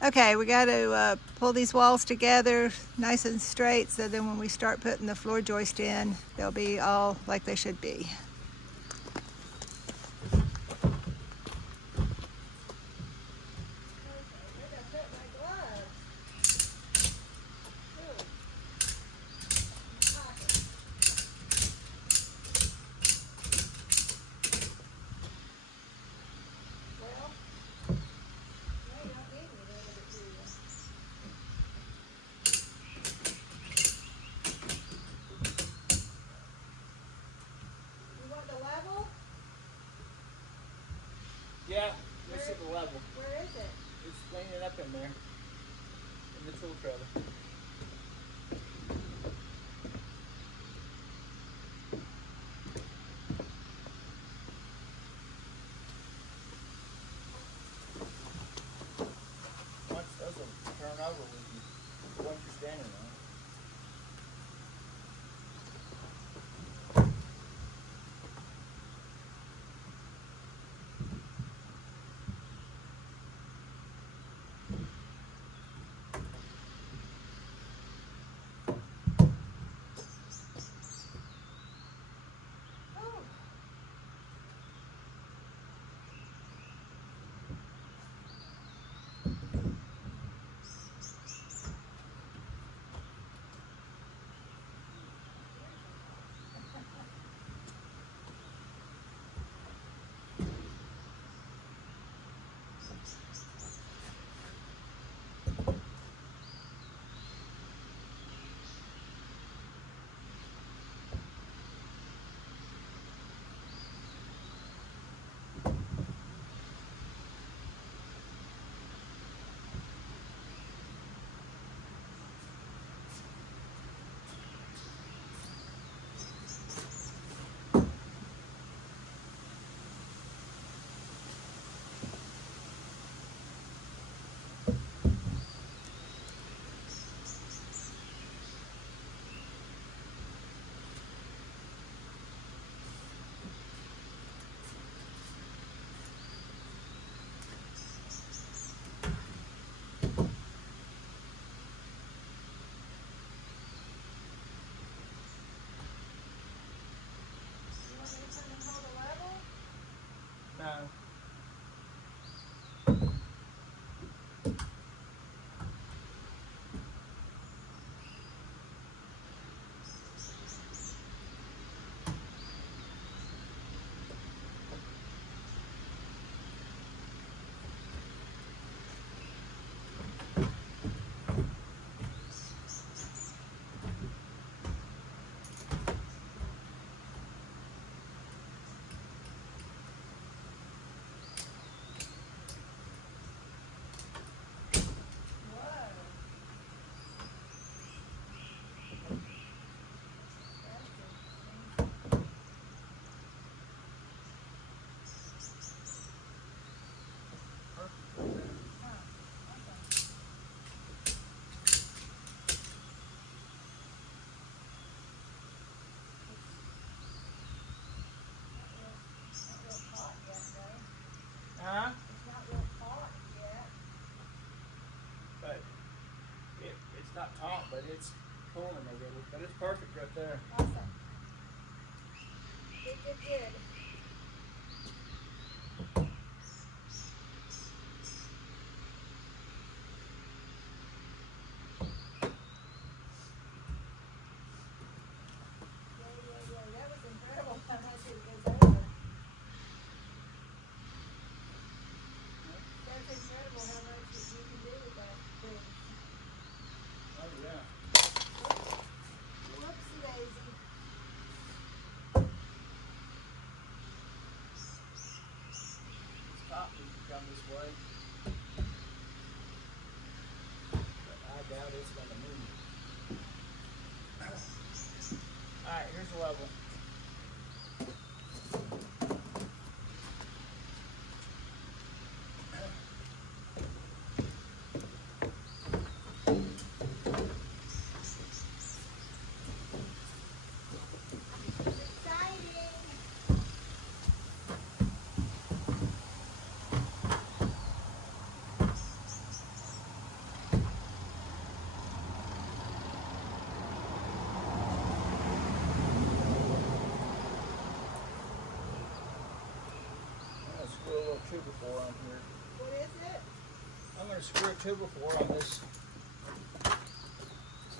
Okay, we got to pull these walls together nice and straight so then when we start putting the floor joist in, they'll be all like they should be. Yeah, let's see the level. Where is it? It's leaning up in there, in the tool trailer. Once those will turn over when once you're standing on it. No. Huh? But it's not taut, but it's pulling a little. But it's perfect right there. Awesome. Good. That was incredible how much it goes over. That's incredible how much you can do with that thing. Oh yeah. Whoopsie daisy. It's taut when you come this way. But I doubt it's going to move. Alright, here's the level. on here. What is it? I'm going to screw a 2x4 on this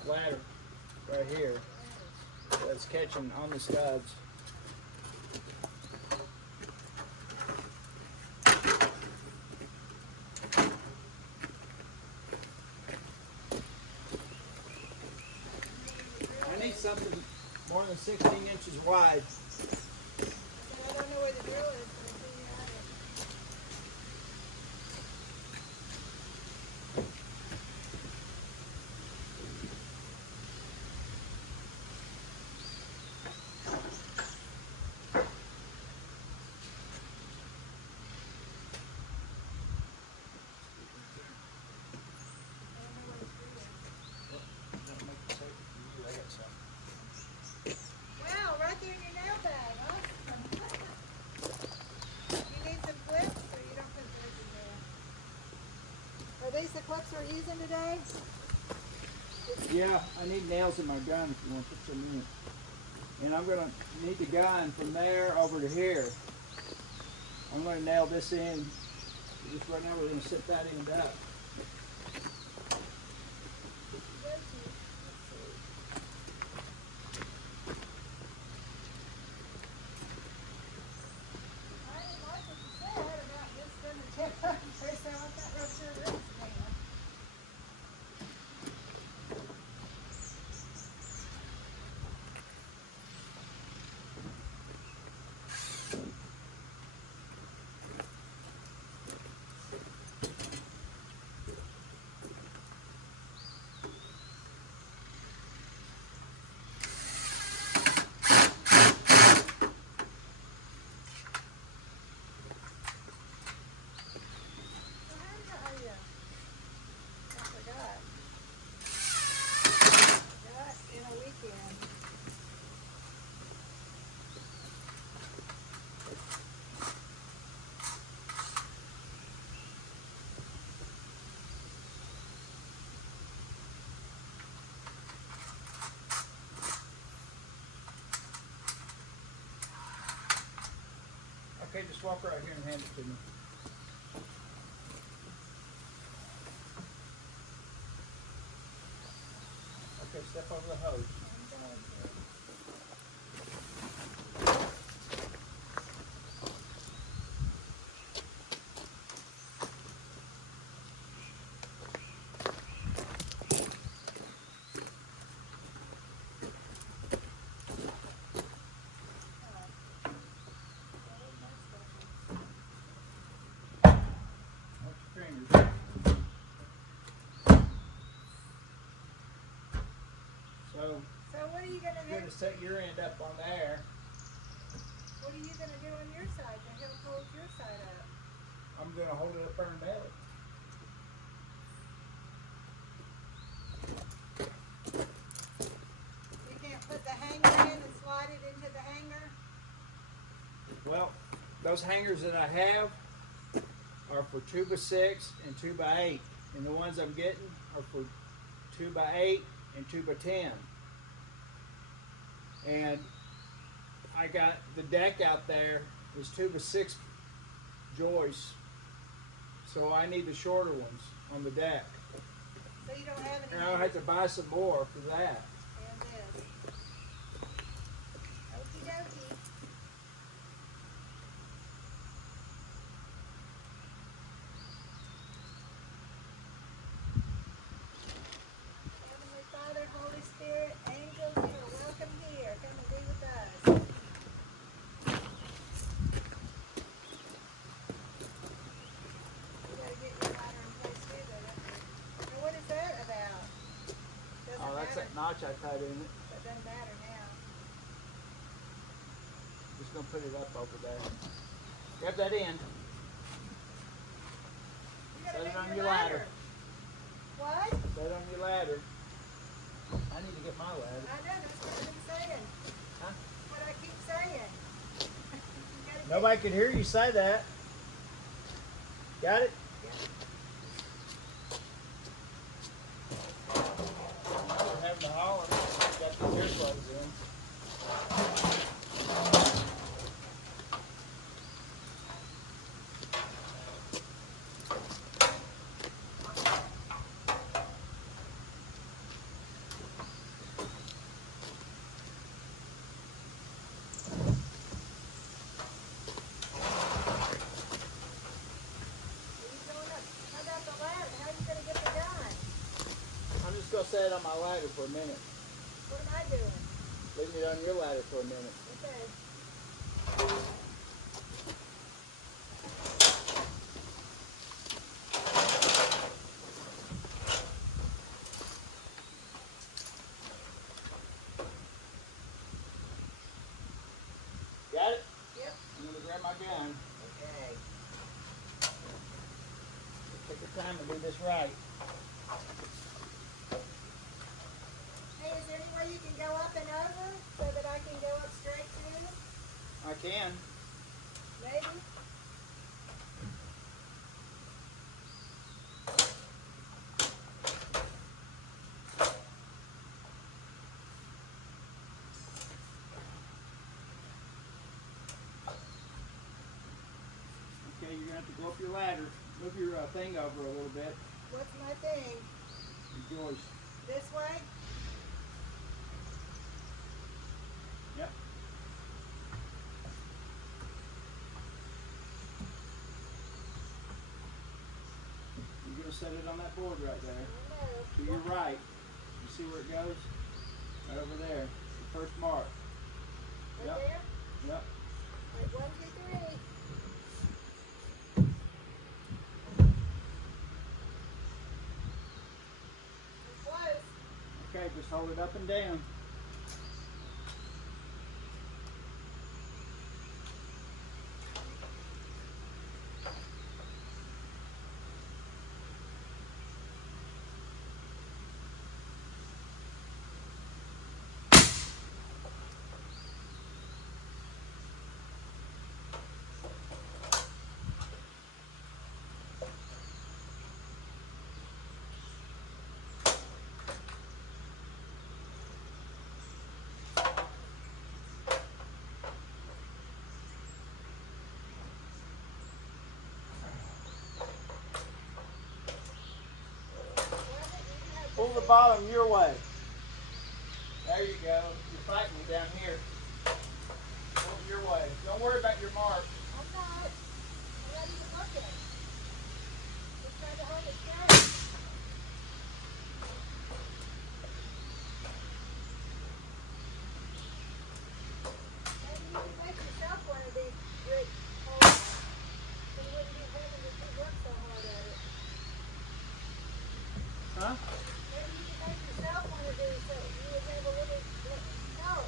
ladder right here that's catching on the studs. I need something more than 16 inches wide. I don't know where the drill is, but I think you have it. Wow, right there in your nail bag. Awesome. You need some clips, or you don't put those in there? Are these the clips we're using today? Yeah, I need nails in my gun if you want to put some in it. And I'm going to need the gun from there over to here. I'm going to nail this in. Just right now we're going to set that end up. I didn't like what you said about this going to tip up in case I want that real sure this down. I forgot. Forgot in a weekend. Okay, just walk right here and hand it to me. Okay, step over the hose. Watch your fingers. So what are you going to You're do? going to set your end up on there. What are you going to do on your side to help hold your side up? I'm going to hold it up there and nail it. You can't put the hanger in and slide it into the hanger? Well, those hangers that I have are for 2x6 and 2x8. And the ones I'm getting are for 2x8 and 2x10. And I got the deck out there is 2x6 joists. So I need the shorter ones on the deck. So you don't have any. And I'll have to buy some more for that. And this. Okie dokie. Heavenly Father, Holy Spirit, angels, you are welcome here. Come and be with us. You gotta get your ladder in place too, though, don't you? Now, what is that about? Doesn't Oh, that's matter. that notch I cut in it. It doesn't matter now. Just gonna put it up over there. Grab that end. You gotta Set it make on your ladder. What? Set it on your ladder. I need to get my ladder. I know, that's what I've been saying. Huh? What I keep saying. You gotta get- Nobody could hear you say that. Got it? We're having to holler. Got the earplugs in. set it on my ladder for a minute. What am I doing? Leave it on your ladder for a minute. Okay. Got it? Yep. I'm gonna grab my gun. Okay. Take your time and do this right. Hey, is there any way you can go up and over so that I can go up straight too? I can. Maybe? Okay, you're gonna have to go up your ladder. Move your thing over a little bit. What's my thing? Your joist. This way? Yep. You're gonna set it on that board right there. I To your right. You see where it goes? Right over there. The first mark. Right Yep. there? Yep. Right, 1, 2, 3. I'm close. Okay, just hold it up and down. Pull the bottom your way. There you go. You're fighting me down here. Pull it your way. Don't worry about your mark. I'm not. I'm not even looking. Just trying to hold it straight. Maybe you can make yourself one of these brick holes. So you wouldn't be having to work so hard at it. Huh? Maybe you can make yourself one of these so you would have a little help.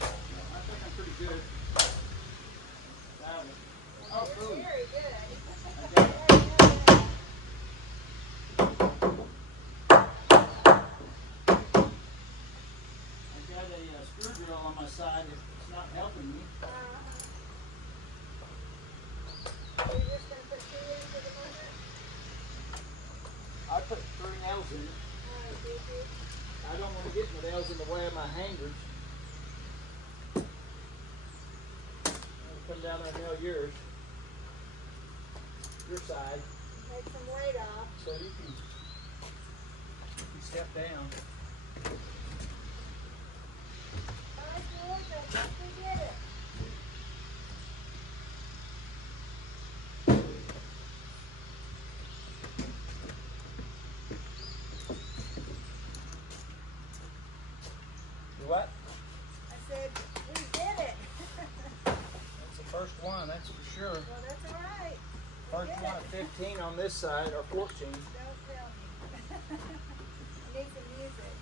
I think I'm pretty good. That one. Oh, You're cool. very good. Okay. I've got a screw drill on my side. It's not helping me. So you're just going to put 2 in for the moment? I put 3 nails in it. Alright, did you? I don't want to get the nails in the way of my hangers. I'll come down there and nail yours. Your side. Take some weight off. So you can step down. Alright, George, I think we did it. You what? I said, we did it. That's the first one, that's for sure. Well, that's alright. First one at 15 on this side, or 14. Don't tell me. I need some music.